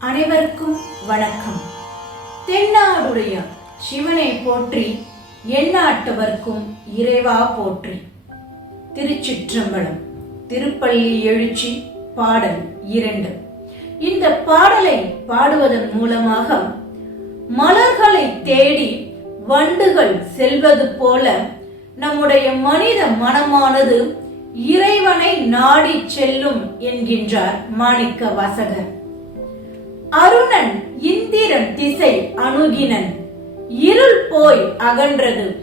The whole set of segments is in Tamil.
அனைவருக்கும் வணக்கம். தென்னாடுடைய சிவனை போற்றி எந்நாட்டவர்க்கும் இறைவா போற்றி. திருச்சிற்றம்பலம் திருப்பள்ளி எழுச்சி பாடல் இரண்டு. இந்த பாடலை பாடுவதன் மூலமாக மலர்களை தேடி வண்டுகள் செல்வது போல நம்முடைய மனித மனமானது இறைவனை நாடி செல்லும் என்கின்றார் மாணிக்க வாசகர் அருணன் இந்திரன் திசை அணுகினன். இருள் போய் அகன்றது.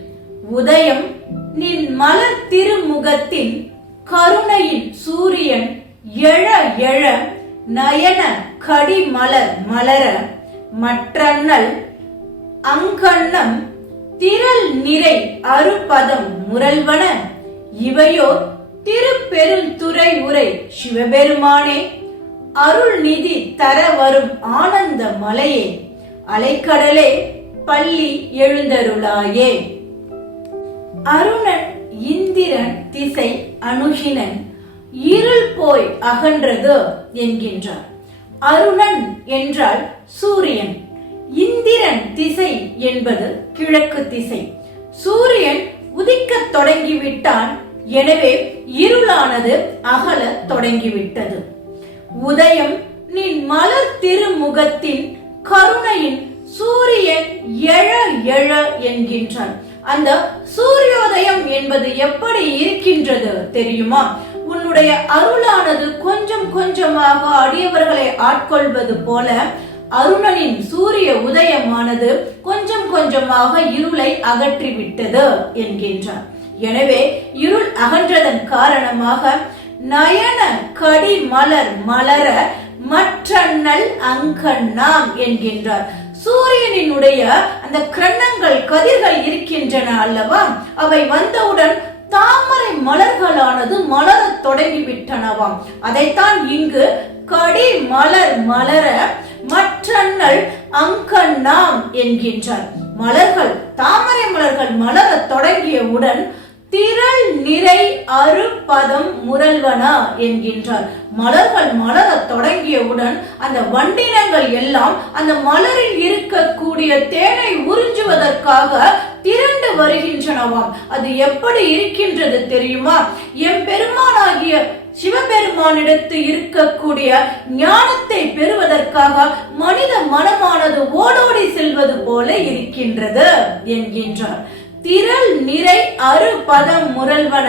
உதயம் நின் மலர் திருமுகத்தின் கருணையின் சூரியன் எழ எழ நயன கடி மலர் மலர மற்றண்ணல் அங்கண்ணம் திரள் நிறை அருபதம் முரல்வன. இவையோ திருப்பெருந்துறை உரை சிவபெருமானே. அருள் நிதி தர வரும் ஆனந்த மலையே அலைக்கடலே பள்ளி எழுந்தருளாயே. அருணன் இந்திரன் திசை அணுகினன் இருள் போய் அகன்றது என்கின்றார். அருணன் என்றால் சூரியன் இந்திரன் திசை என்பது கிழக்கு திசை. சூரியன் உதிக்கத் தொடங்கிவிட்டான் எனவே இருளானது அகல தொடங்கிவிட்டது. உதயம் நின் மலர் திருமுகத்தின் கருணையின் சூரியன் எழ எழ என்கின்றான். அந்த சூரியோதயம் என்பது எப்படி இருக்கின்றது தெரியுமா? உன்னுடைய அருளானது கொஞ்சம் கொஞ்சமாக அடியவர்களை ஆட்கொள்வது போல அருணனின் சூரிய உதயமானது கொஞ்சம் கொஞ்சமாக இருளை அகற்றிவிட்டது என்கின்றார் எனவே இருள் அகன்றதன் காரணமாக நயன கடி மலர் மலர மற்றண்ணல் அங்கண்ணாம் என்கின்றார். சூரியனினுடைய அந்த கிரணங்கள் கதிர்கள் இருக்கின்றன அல்லவா? அவை வந்தவுடன் தாமரை மலர்களானது மலரத் தொடங்கிவிட்டனவாம். அதைத்தான் இங்கு கடி மலர் மலர மற்றண்ணல் அங்கண்ணாம் என்கின்றார். மலர்கள் தாமரை மலர்கள் மலரத் தொடங்கியவுடன் திரள் நிறை அருப்பதம் முரல்வனா என்கின்றார். மலர்கள் மலர தொடங்கியவுடன் அந்த வண்டினங்கள் எல்லாம் அந்த மலரில் இருக்கக்கூடிய தேனை உறிஞ்சுவதற்காக திரண்டு வருகின்றனவாம். அது எப்படி இருக்கின்றது தெரியுமா? எம் பெருமானாகிய சிவபெருமானிடத்து இருக்கக்கூடிய ஞானத்தை பெறுவதற்காக மனித மனமானது ஓடோடி செல்வது போல இருக்கின்றது என்கின்றார். திரள் நிறை அரு பதம் முரல்வன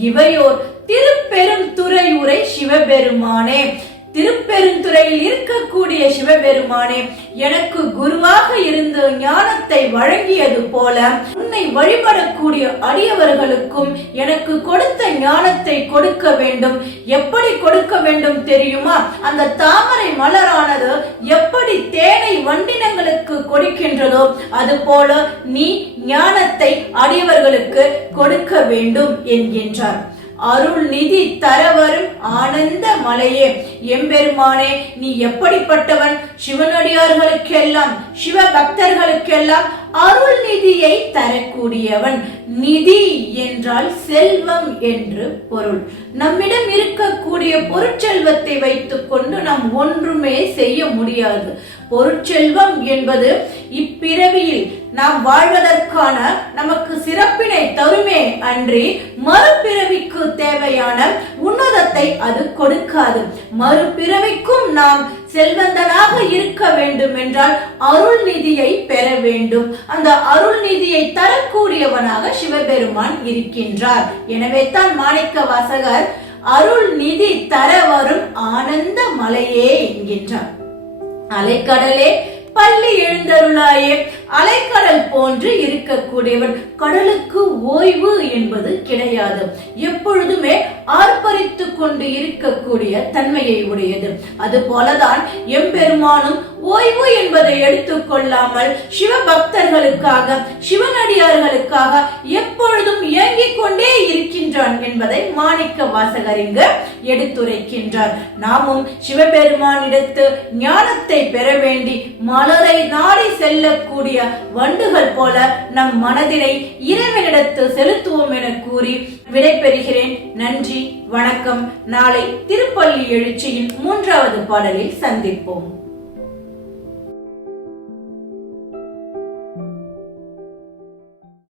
இவையோர் திருப்பெருந்துறை உரை சிவபெருமானே. திருப்பெருந்துறையில் இருக்கக்கூடிய சிவபெருமானே எனக்கு குருவாக இருந்து ஞானத்தை வழங்கியது போல உன்னை வழிபடக்கூடிய அடியவர்களுக்கும் எனக்கு கொடுத்த ஞானத்தை கொடுக்க வேண்டும். எப்படி கொடுக்க வேண்டும் தெரியுமா? அந்த தாமரை மலரானது எப்படி தேனை வண்டினங்களுக்கு கொடுக்கின்றதோ அது போல நீ ஞானத்தை அடியவர்களுக்கு கொடுக்க வேண்டும் என்கின்றார். அருள் நிதி தரவரும் ஆனந்த மலையே எம்பெருமானே நீ எப்படிப்பட்டவன்? சிவனடியார்களுக்கெல்லாம் சிவ பக்தர்களுக்கெல்லாம் அருள் நிதியை தரக்கூடியவன். நிதி என்றால் செல்வம் என்று பொருள். நம்மிடம் இருக்கக்கூடிய பொருட்செல்வத்தை வைத்துக் கொண்டு நாம் ஒன்றுமே செய்ய முடியாது. பொருட்செல்வம் என்பது இப்பிறவியில் நாம் வாழ்வதற்கான நமக்கு சிறப்பினை தருமே அன்றி மறுபிறவிக்கு தேவையான உன்னதத்தை அது கொடுக்காது. மறுபிறவிக்கும் நாம் செல்வந்தனாக இருக்க வேண்டும் என்றால் அருள் நிதியை பெற வேண்டும். அந்த அருள் நிதியை தரக்கூடியவனாக சிவபெருமான் இருக்கின்றார். எனவே தான் மாணிக்க வாசகர் அருள் நிதி தர வரும் ஆனந்த மலையே என்கின்றார். அலைக்கடலே பள்ளி எழுந்தருளாயே. அலைக்கடல் போன்று இருக்கக்கூடியவர் கடலுக்கு ஓய்வு என்பது கிடையாது. எப்பொழுதுமே ஆர்ப்பரித்து கொண்டு இருக்கக்கூடிய தன்மையை உடையது. அது போலதான் எம்பெருமானும் ஓய்வு என்பதை எடுத்துக்கொள்ளாமல் சிவ பக்தர்களுக்காக சிவனடியார்களுக்காக எப்பொழுதும் இயங்கிக் கொண்டே என்பதை மாணிக்க வாசகர் இங்கு எடுத்துரைக்கின்றார். நாமும் சிவபெருமானிடத்து ஞானத்தை பெற வேண்டி மலரை நாடி செல்லக்கூடிய வண்டுகள் போல நம் மனதினை இறைவனிடத்து செலுத்துவோம் என கூறி விடைபெறுகிறேன். நன்றி வணக்கம். நாளை திருப்பள்ளி எழுச்சியின் மூன்றாவது பாடலில் சந்திப்போம்.